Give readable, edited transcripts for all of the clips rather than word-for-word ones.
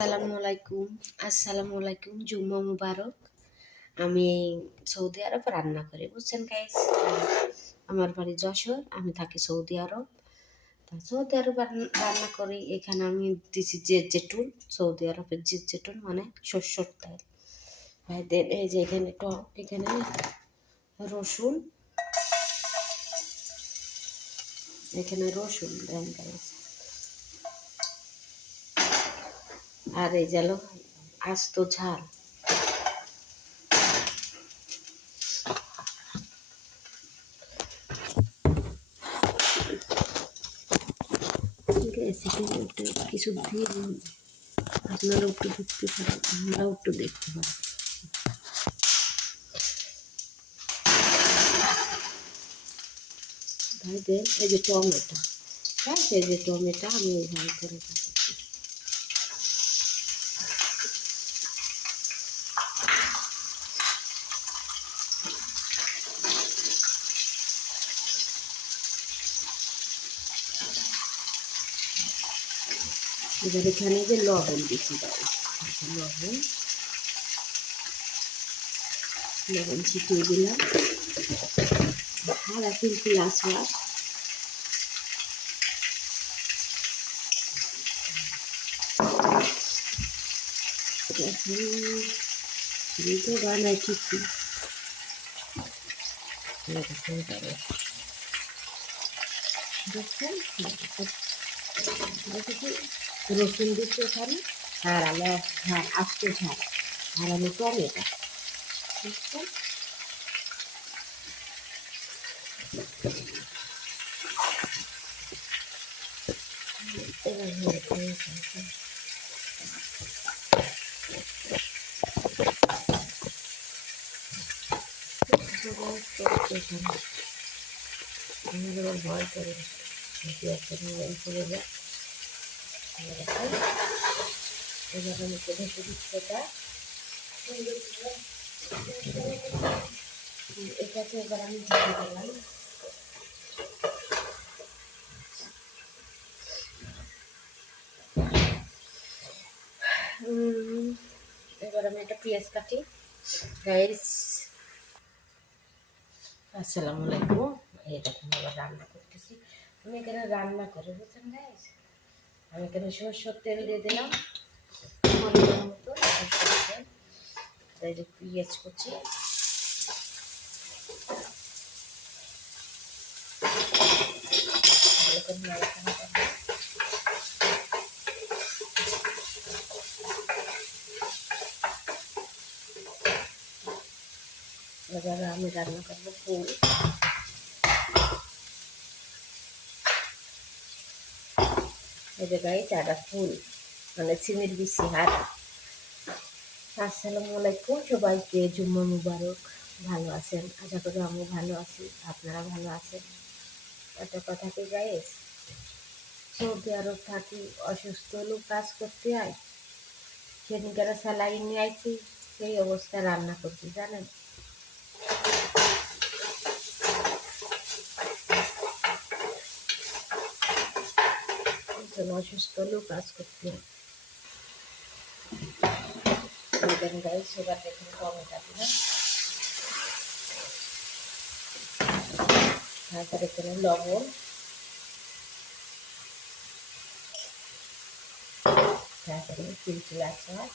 আসসালামু আলাইকুম জুম্মা মুবারক। আমি সৌদি আরব রান্না করি, বুঝছেন গাইস। আমার বাড়ি যশোর, আমি থাকি সৌদি আরব। তা সৌদি আরব রান্না করি। এখানে আমি দিছি জেতুন, সৌদি আরবের জেতুন মানে শস্যর তেল। ভাই দেন এই যে এখানে এখানে রসুন, এখানে রসুন দেন গাইস। আর এই গেল আস্ত ঝাল। কিছু দিয়ে আপনারা একটু দেখতে পারেন, আমরাও একটু দেখতে পারি। ভাই দেন এই যে টমেটো, হ্যাঁ এই যে টমেটো আমি এইভাবে করে কাটছি। এবার এখানে যে লবণ দিচ্ছি, লবণ লবণ ছিটিয়ে দিলাম। হালকা কিন্তু আসলাম দিতে বানাই কিছু রসুন দিচ্ছি এখানে, আর আমি আস্ত ঝাল, আর আমি টমেটো বুঝছেন। আমার এবার ভয় করে করে যায়। এবার আমি ঢেকে দিচ্ছি এটাকে এবার আমি ঢেকে দিলাম। এবার আমি একটা পেঁয়াজ কাটি গাইস। আসসালামু আলাইকুম। এই দেখুন আবার রান্না করতেছি। আমি এখানে রান্না করে, বুঝছেন গাইস। আমি এখানে সরষের তেল দিয়ে দিলাম পরিমাণ মতো, সরষের তেল। এই যে পেঁয়াজ কুচি, ভালো করে নাড়াচাড়া করবো। এবার আমি রান্না করবো ফুল। এই যে গাইস আদা ফুল মানে সিমের বিচি হারা। আসসালামু আলাইকুম সবাইকে, জুম্মা মুবারক। ভালো আছেন? আশা করি আমি ভালো আছি, আপনারা ভালো আছেন। একটা কথা কি গাইস, সৌদি আরব থাকি অসুস্থ লোক কাজ করতে হয়। সেদিনকার স্যালাইন নিয়ে আইছি, সেই অবস্থায় রান্না করছি জানেন। অসুস্থ লোক কাজ করতে হয়। গাইস এবার দেখুন টমেটো দিলাম, তারপরে এখানে লবণ, তারপরে চিলচিল আচার,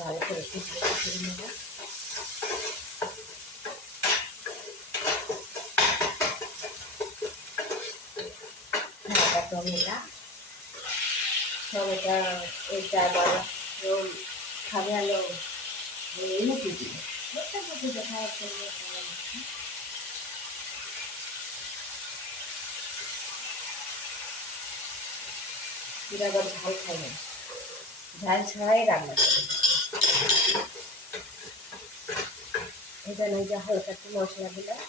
ভালো করে কুচিয়ে নেব। টমেটো টমেটো এইটা আবার খাবে আলো মুখে দিই মুখে দেখা যাচ্ছে। এরা আবার ঝাল খাই না, ঝাল ছাড়াই রান্না করে। এখানে যে হালকা একটু মশলা দিলাম,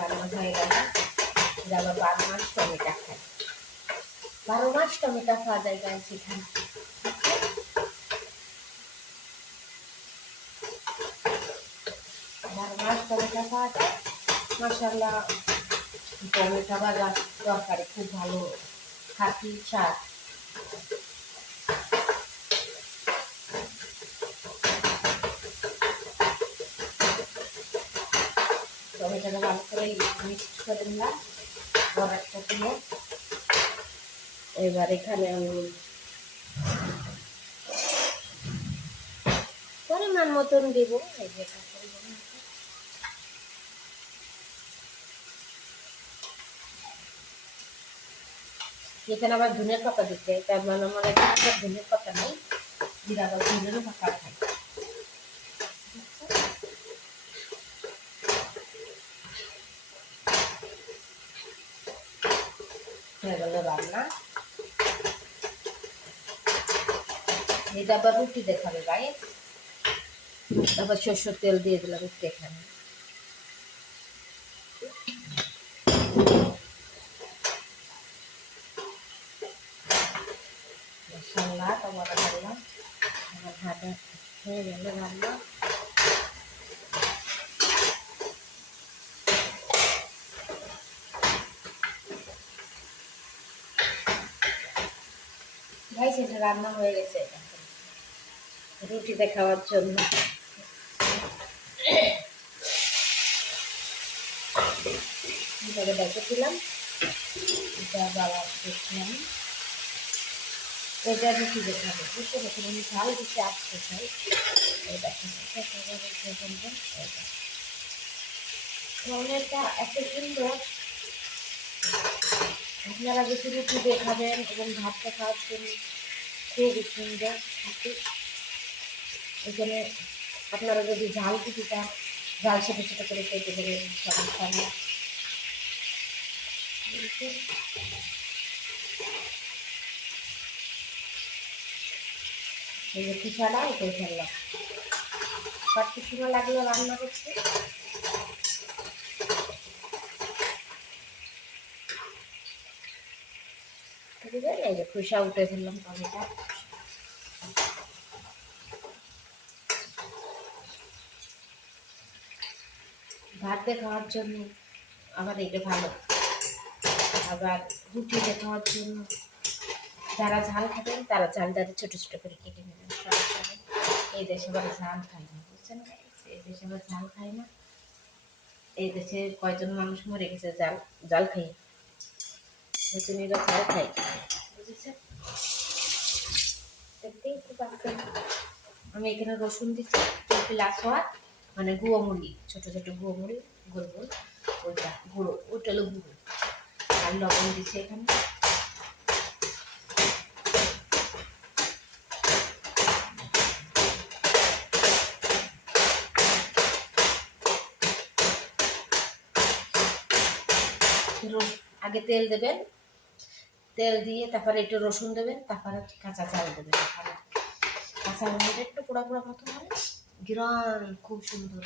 রান্না হয়ে গেল। আবার 5 মাস টমেটো খাই, 12 মাস টমেটো খাওয়া যায় গাইস এখানে। 12 মাস টমেটো খাওয়া যায় মাশাআল্লাহ। টমেটো ভাজা তরকারি খুব ভালো খাঁটি স্বাদ। টমেটোটা ভালো করে মিক্সড করে নিলাম বড়াটা দিয়ে। এবার এখানে আমি পরিমাণ মতন দেবো। এখানে আবার ধনের পাতা দিতে, তার মানে আমার এখানে ধনের পাতা নেই, জিরা বা ধনের পাতা খাই। হয়ে গেল রান্না। এটা আবার রুটি দেখাবে গায়ে। আবার সরষের তেল দিয়ে দিলাম একটু এখানে। মশলা টমেটো ঢাললাম। আমার ভাজা হয়ে গেল রান্না। গাইস এটা রান্না হয়ে গেছে রুটিতে খাওয়ার জন্য। এটাকে দেখে দিলাম, এটা বাবা দেখলাম। এটা রুটি দেখাবো, বুঝতে পারছেন আমি ঝাল দিতে আসতে চাই। এটা এত সুন্দর, আপনারা বেশি রুটি দেখাবেন এবং ভাতটা খাওয়ার জন্য খুবই সুন্দর থাকে। এখানে আপনারা যদি ঝাল দিতে চান ঝাল ছোটো ছোটো করে কেটে দেবেন, সমস্যা নেই। এই যে পিঠাটা এটাই ফেললাম, কত সময় লাগলো রান্না করতে। এই যে খোসা উঠে ফেললাম টমেটো। ভাতে খাওয়ার জন্য আবার এটা ভালো, আবার রুটিতে খাওয়ার জন্য যারা ঝাল খাবেন তারা ঝালটাতে ছোটো ছোটো করে কেটে নেবেন। এই দেশে আবার ঝাল খায় না, বুঝছেন? এই দেশে আবার ঝাল খায় না। এই দেশে কয়জন মানুষ মরে গেছে জাল জাল খাই, নতুন এরা ঝাল খায়, বুঝেছেন? দেখতেই তো পাচ্ছেন আমি এখানে রসুন দিচ্ছি, প্লাস হওয়ার মানে গুঁড়ো মুড়ি, ছোটো ছোটো গুঁড়ো মুড়ি, গোল গোল, ওইটা গুঁড়ো, ওইটা হলো গুঁড়ো। আর লবণ দিচ্ছি এখানে। আগে তেল দেবেন, তেল দিয়ে তারপরে একটু রসুন দেবেন, তারপরে কাঁচা চাল দেবেন। কাঁচা চালটা একটু পোড়া পোড়া মতো হয়, গ্রান খুব সুন্দর।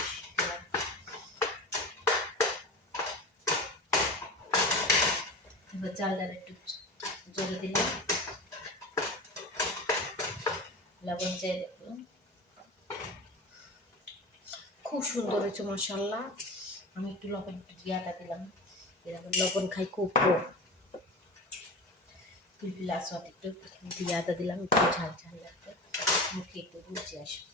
এবার চালটা একটু জলে দিলাম, লবণ চেয়ে দেখলাম, খুব সুন্দর হয়েছে মাশাআল্লাহ। আমি একটু লবণ একটু জিয়াটা দিলাম, এরকম লবণ খাই খুব কম। পিলপিলা সব একটু জিয়াটা দিলাম, একটু ঝাল ঝাল লাগবে, মুখে একটু ঘুরছে আসবে।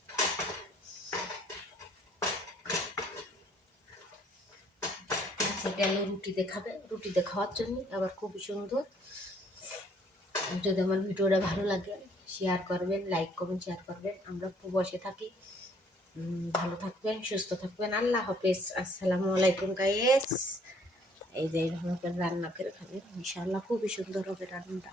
সেটা হলো রুটি দেখাবে, রুটি দেখাওয়ার জন্য আবার খুবই সুন্দর। যদি আমার ভিডিওটা ভালো লাগে শেয়ার করবেন, লাইক করবেন, শেয়ার করবেন। আমরা খুব বসে থাকি, ভালো থাকবেন, সুস্থ থাকবেন। আল্লাহ হাফেজ, আসসালামু আলাইকুম গাইস। এই যে এইভাবে রান্না করে খাবেন, ইনশাআল্লাহ খুবই সুন্দর হবে রান্নাটা।